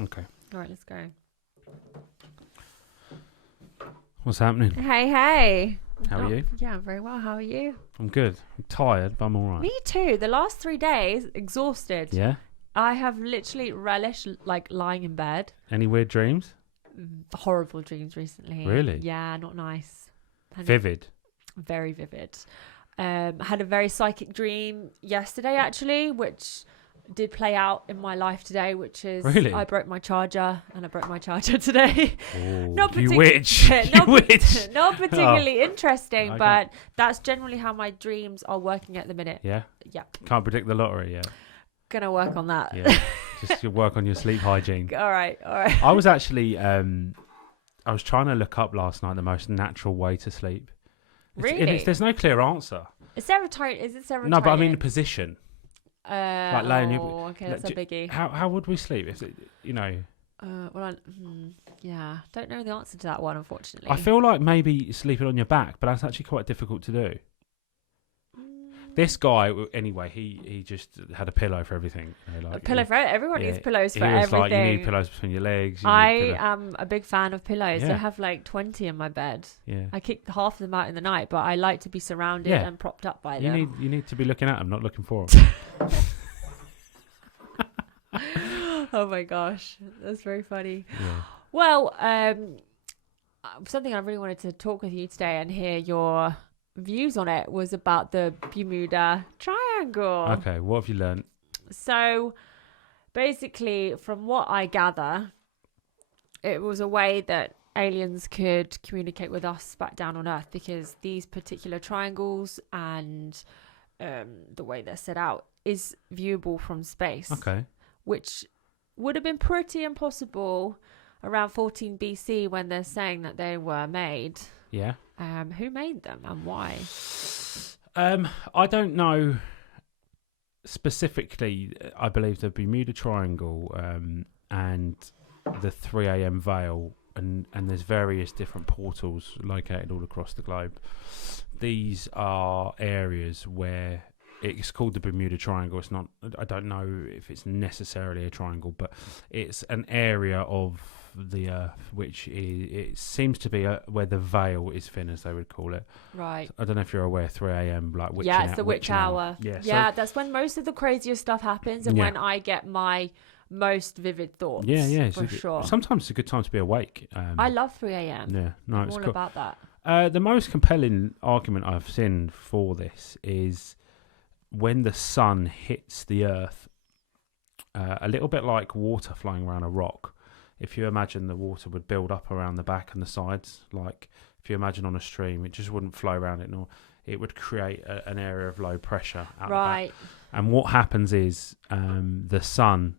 Okay. All right, let's go. What's happening? Hey. How are you? Yeah, I'm very well. How are you? I'm good. I'm tired, but I'm all right. Me too. The last 3 days, exhausted. Yeah? I have literally relished like lying in bed. Any weird dreams? Horrible dreams recently. Really? Yeah, not nice. Vivid? Very vivid. Had a very psychic dream yesterday, actually, which did play out in my life today, which is Really? I broke my charger, and I broke my charger today. Oh, you witch. You witch. Not particularly interesting, Okay. but that's generally how my dreams are working at the minute. Yeah? Yeah. Can't predict the lottery yet. Gonna work on that. Yeah. Just you work on your sleep hygiene. All right. I was actually, I was trying to look up last night the most natural way to sleep. Really? There's no clear answer. Is it serotonin? No, but I mean the position. Like laying your- okay, that's a biggie. How would we sleep? If it, Yeah, don't know the answer to that one, unfortunately. I feel like maybe sleeping on your back, but that's actually quite difficult to do. This guy, anyway, he just had a pillow for everything. A pillow for everyone needs pillows for he was everything. like, you need pillows between your legs. I am a big fan of pillows. Yeah. I have like 20 in my bed. Yeah. I kick half of them out in the night, but I like to be surrounded and propped up by them. You need to be looking at them, not looking for them. Oh my gosh, that's very funny. Yeah. Well, something I really wanted to talk with you today and hear your views on it was about the Bermuda Triangle. Okay, what have you learned? So basically, from what I gather, it was a way that aliens could communicate with us back down on Earth, because these particular triangles and the way they're set out is viewable from space. Okay. Which would have been pretty impossible around 14 BC when they're saying that they were made. Yeah. Who made them and why? I don't know specifically. I believe the Bermuda Triangle and the 3 a.m. Veil, and there's various different portals located all across the globe. These are areas where it's called the Bermuda Triangle. It's not. I don't know if it's necessarily a triangle, but it's an area of the Earth which it seems to be where the veil is thin, as they would call it. Right. I don't know if you're aware. 3 a.m. like witching yeah, it's the witch hour. Yeah, that's when most of the craziest stuff happens, and when I get my most vivid thoughts. Yeah, for sure. Sometimes it's a good time to be awake. I love 3 a.m. Yeah, no, I'm it's all cool. about that. The most compelling argument I've seen for this is when the sun hits the Earth, a little bit like water flowing around a rock. If you imagine the water would build up around the back and the sides, like if you imagine on a stream, it just wouldn't flow around it, nor it would create an area of low pressure out the back. And what happens is the sun,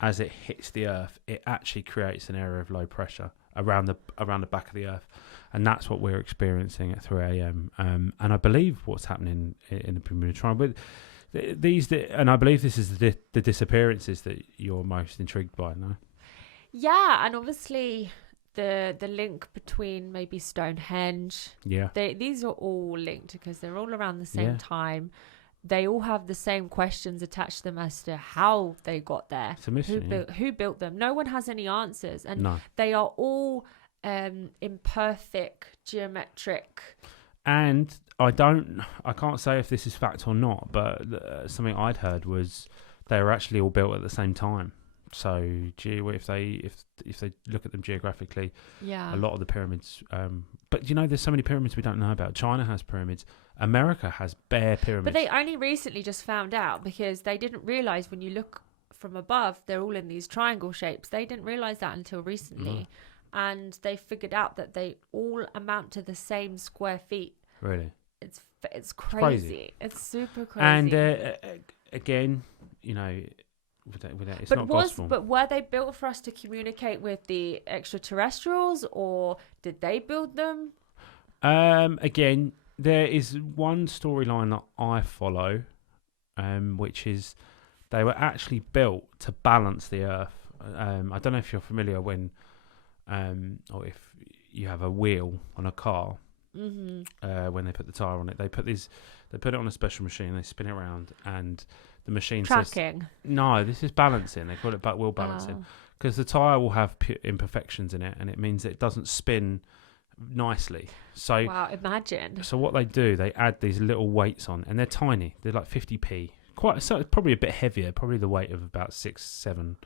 as it hits the Earth, it actually creates an area of low pressure around the back of the Earth, and that's what we're experiencing at 3 a.m. And I believe what's happening in the Bermuda Triangle, but and I believe this is the disappearances that you're most intrigued by, no? Yeah, and obviously the link between maybe Stonehenge. Yeah. These are all linked because they're all around the same time. They all have the same questions attached to them as to how they got there. It's a mystery. Who built them? No one has any answers, and No. they are all imperfect, geometric. And I can't say if this is fact or not, but something I'd heard was they were actually all built at the same time. So if they look at them geographically, a lot of the pyramids. But there's so many pyramids we don't know about. China has pyramids. America has bare pyramids. But they only recently just found out, because they didn't realize when you look from above, they're all in these triangle shapes. They didn't realize that until recently, and they figured out that they all amount to the same square feet. Really, it's crazy. It's super crazy. And again, it's not gospel. But were they built for us to communicate with the extraterrestrials, or did they build them? Again, there is one storyline that I follow, which is they were actually built to balance the Earth. I don't know if you're familiar when, or if you have a wheel on a car. Mm-hmm. When they put the tire on it, they put it on a special machine. They spin it around, and the machine says Tracking. no. This is balancing. They call it wheel balancing Oh. because the tire will have imperfections in it, and it means that it doesn't spin nicely. So Wow, imagine. so what they do, they add these little weights on, and they're tiny. They're like 50p. Quite so, probably a bit heavier. Probably the weight of about 6-7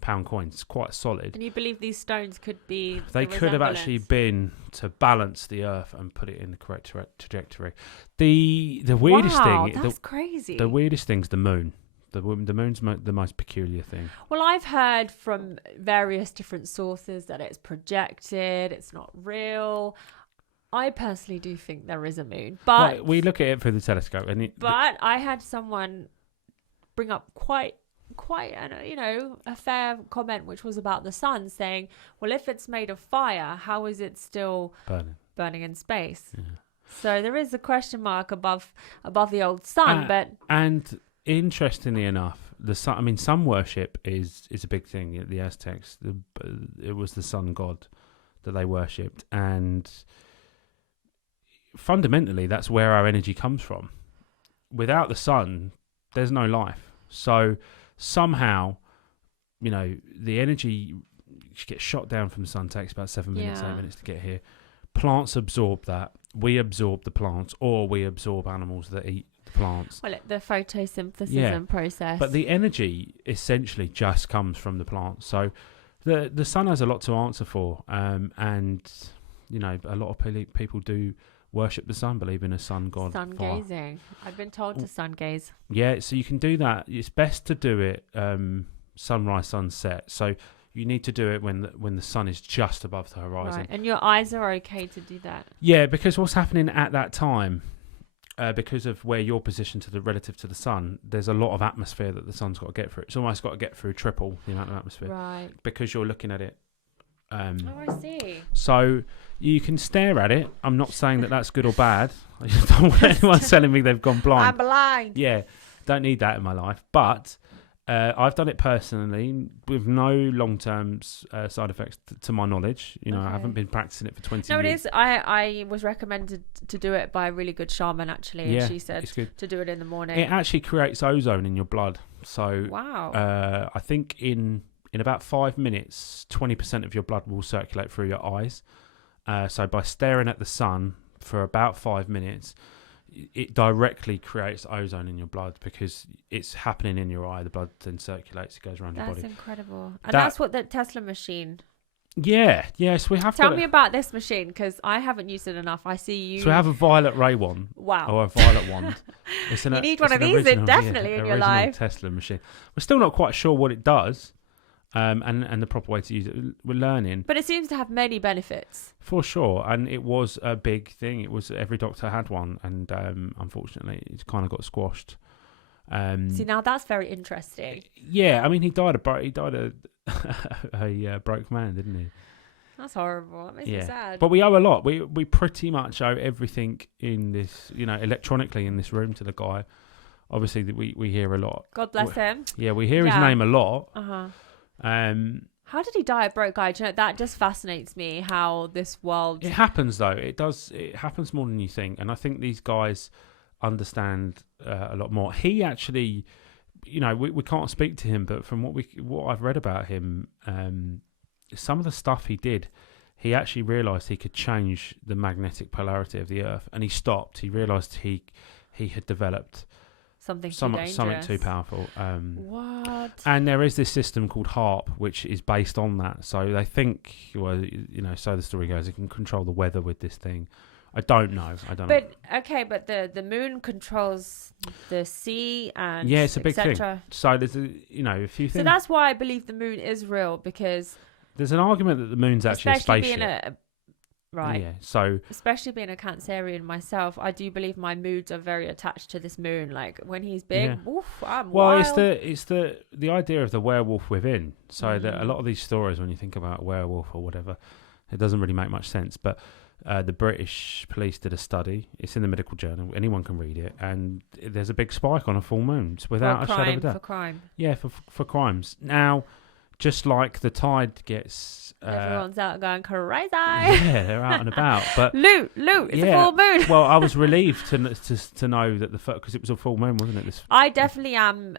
pound coins. It's quite solid. And you believe these stones could be They the could have actually resemblance? been to balance the Earth and put it in the correct trajectory. The weirdest Wow, thing, that's crazy. the weirdest thing's the moon. The moon's the most peculiar thing. Well, I've heard from various different sources that it's projected, it's not real. I personally do think there is a moon, but Like, we look at it through the telescope, and but I had someone bring up quite a fair comment, which was about the sun, saying, well, if it's made of fire, how is it still burning in space? Yeah. So there is a question mark above the old sun. But and interestingly enough, the sun. I mean, sun worship is a big thing. The Aztecs, it was the sun god that they worshipped, and fundamentally, that's where our energy comes from. Without the sun, there's no life. So somehow, the energy gets shot down from the sun, takes about 7 minutes, 8 minutes to get here. Plants absorb that. We absorb the plants, or we absorb animals that eat the plants. well, the photosynthesis process. But the energy essentially just comes from the plants. So the sun has a lot to answer for. And, a lot of people do worship the sun, believe in a sun god. Sun gazing. I've been told to sun gaze. Yeah, so you can do that. It's best to do it sunrise, sunset. So you need to do it when the sun is just above the horizon. Right. And your eyes are okay to do that. Yeah, because what's happening at that time, because of where you're positioned relative to the sun, there's a lot of atmosphere that the sun's got to get through. It's almost got to get through triple the amount of atmosphere. Right. Because you're looking at it. I see. So you can stare at it. I'm not saying that that's good or bad. I just don't want anyone telling me they've gone blind. I'm blind. Yeah, don't need that in my life. But I've done it personally with no long-term side effects to my knowledge. I haven't been practicing it for 20 years. No, it is. I was recommended to do it by a really good shaman, actually. And she said it's good. to do it in the morning. It actually creates ozone in your blood. So wow. I think in about 5 minutes, 20% of your blood will circulate through your eyes. So by staring at the sun for about 5 minutes, it directly creates ozone in your blood because it's happening in your eye. The blood then circulates, it goes around your body. That's incredible. And that's what the Tesla machine... Yes, we have. Tell me about this machine, because I haven't used it enough. I see you... So we have a violet ray one. Wow. Or a violet wand. You need one of these definitely in your life. Tesla machine. We're still not quite sure what it does. And the proper way to use it. We're learning. But it seems to have many benefits. For sure. And it was a big thing. It was every doctor had one. And unfortunately, it's kind of got squashed. See, now that's very interesting. Yeah. I mean, he died a broke man, didn't he? That's horrible. That makes me sad. But we owe a lot. We pretty much owe everything in this, electronically in this room to the guy. Obviously, we hear a lot. God bless him. Yeah, we hear his name a lot. Uh-huh. How did he die a broke guy? Do you know, that just fascinates me, how this world... It happens, though. It does. It happens more than you think. And I think these guys understand a lot more. He actually, we can't speak to him, but from what I've read about him, some of the stuff he did, he actually realised he could change the magnetic polarity of the Earth. And he stopped. He realised he had developed... Something too powerful. What? And there is this system called HARP, which is based on that. So they think, so the story goes, it can control the weather with this thing. I don't know. But the moon controls the sea and it's a big thing. So there's a few things. So that's why I believe the moon is real, because there's an argument that the moon's actually a spaceship. Right. Yeah. So especially being a Cancerian myself, I do believe my moods are very attached to this moon. Like when he's big, I'm wild. It's the idea of the werewolf within. So that a lot of these stories, when you think about a werewolf or whatever, it doesn't really make much sense. But the British police did a study. It's in the medical journal. Anyone can read it. And there's a big spike on a full moon without a shadow of a doubt. For crime. Yeah, for crimes. Now, just like the tide gets. Everyone's out going crazy. Yeah, they're out and about. But loot, it's a full moon. Well, I was relieved to know that because it was a full moon, wasn't it? I definitely am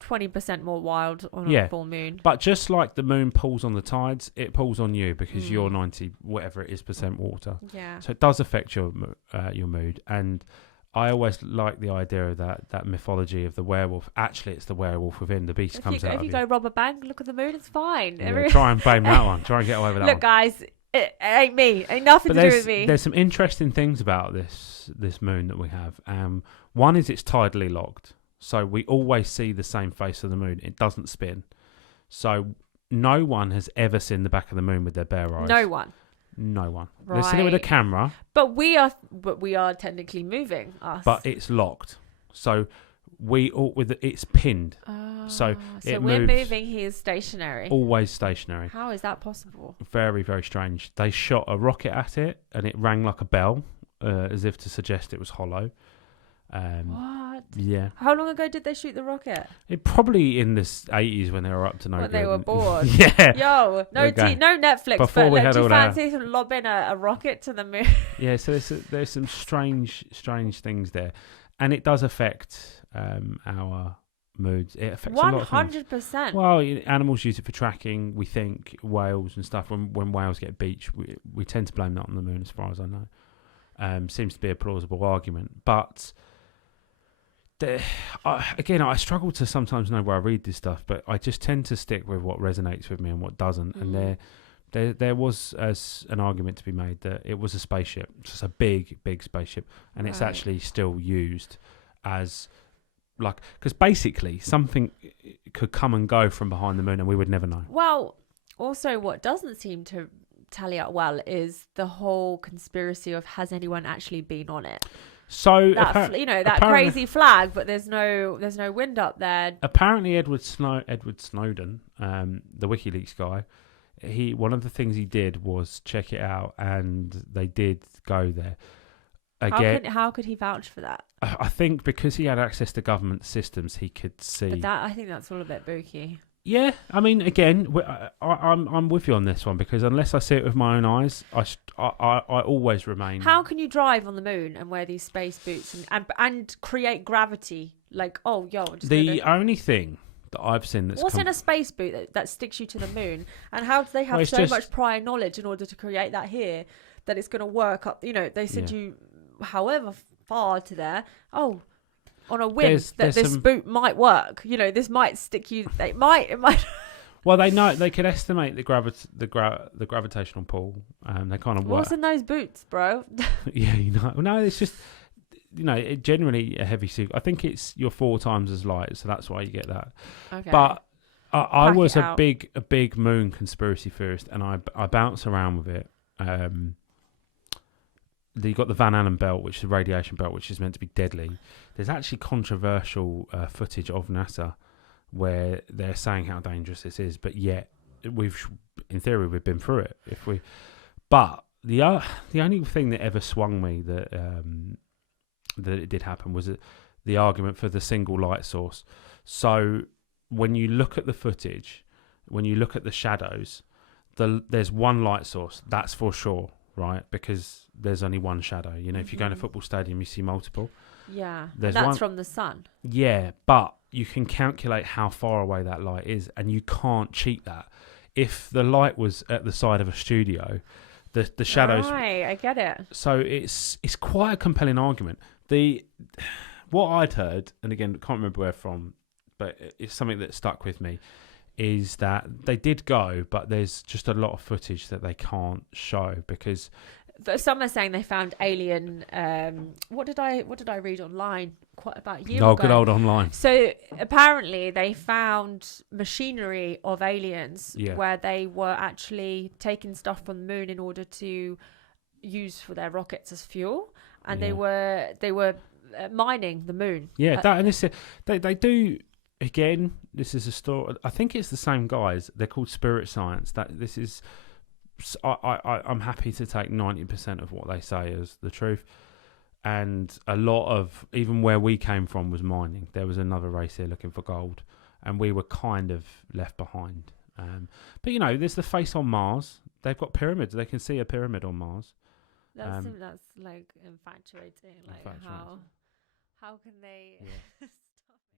20% more wild on a full moon. But just like the moon pulls on the tides, it pulls on you because you're 90 whatever it is % water. Yeah. So it does affect your mood. And I always like the idea of that mythology of the werewolf. Actually, it's the werewolf within. The beast comes out. If you go rob a bank, look at the moon, it's fine. Yeah, try and blame that one. Try and get away with that. Look, guys, it ain't me. Ain't nothing to do with me. There's some interesting things about this moon that we have. One is it's tidally locked, so we always see the same face of the moon. It doesn't spin. So no one has ever seen the back of the moon with their bare eyes. No one. Right. They've seen it with a camera. But we are technically moving us. But it's locked. So it's pinned. So it we're moves, moving, he is stationary. Always stationary. How is that possible? Very, very strange. They shot a rocket at it and it rang like a bell, as if to suggest it was hollow. What? Yeah. How long ago did they shoot the rocket? It probably in the 80s when they were up to no when good. They were bored. Yeah. Yo, no Netflix. Before but we had do you all fancy lobbing a rocket to the moon? Yeah, so there's some strange things there. And it does affect our moods. It affects a lot of things. 100%. Well, animals use it for tracking. We think whales and stuff. When whales get beached, we tend to blame that on the moon, as far as I know. Seems to be a plausible argument. But I struggle to sometimes know where I read this stuff, but I just tend to stick with what resonates with me and what doesn't. And there was an argument to be made that it was a spaceship, just a big spaceship, and it's actually still used as because basically something could come and go from behind the moon and we would never know. Well, also what doesn't seem to tally out well is the whole conspiracy of has anyone actually been on it. So that crazy flag, but there's no wind up there. Apparently, Edward Snowden, the WikiLeaks guy, one of the things he did was check it out, and they did go there. Again, how could he vouch for that? I think because he had access to government systems, he could see. But I think that's all a bit spooky. Yeah, I mean, again, I'm with you on this one because unless I see it with my own eyes, I always remain. How can you drive on the moon and wear these space boots and create gravity? Like, the only thing that I've seen that's in a space boot that sticks you to the moon, and how do they have much prior knowledge in order to create that here that it's going to work up? They send you however far to there. Oh. On a whim that this boot might work, this might stick you. It might. Well, they know they could estimate the gravitational pull. They kind of work. What's in those boots, bro? Yeah, no, it's just it generally a heavy suit. I think you're 4 times as light, so that's why you get that. Okay. But I was a big moon conspiracy theorist, and I bounce around with it. You got the Van Allen belt, which is a radiation belt, which is meant to be deadly. There's actually controversial footage of NASA where they're saying how dangerous this is, but yet in theory, we've been through it. But the only thing that ever swung me that it did happen was the argument for the single light source. So when you look at the footage, when you look at the shadows, there's one light source. That's for sure. Right, because there's only one shadow. If you go in a football stadium, you see multiple. Yeah, that's from the sun. Yeah, but you can calculate how far away that light is, and you can't cheat that. If the light was at the side of a studio, the shadows. Right, I get it. So it's quite a compelling argument. What I'd heard, and again, can't remember where from, but it's something that stuck with me. Is that they did go, but there's just a lot of footage that they can't show because some are saying they found alien. What did I read online quite about a year ago? Good old online. So apparently they found machinery of aliens where they were actually taking stuff from the moon in order to use for their rockets as fuel, and they were mining the moon. Yeah, they do. Again, this is a story. I think it's the same guys. They're called Spirit Science. I'm happy to take 90% of what they say as the truth. And a lot of, even where we came from was mining. There was another race here looking for gold. And we were kind of left behind. But you know, there's the face on Mars. They've got pyramids. They can see a pyramid on Mars. That's like infatuating. Like how can they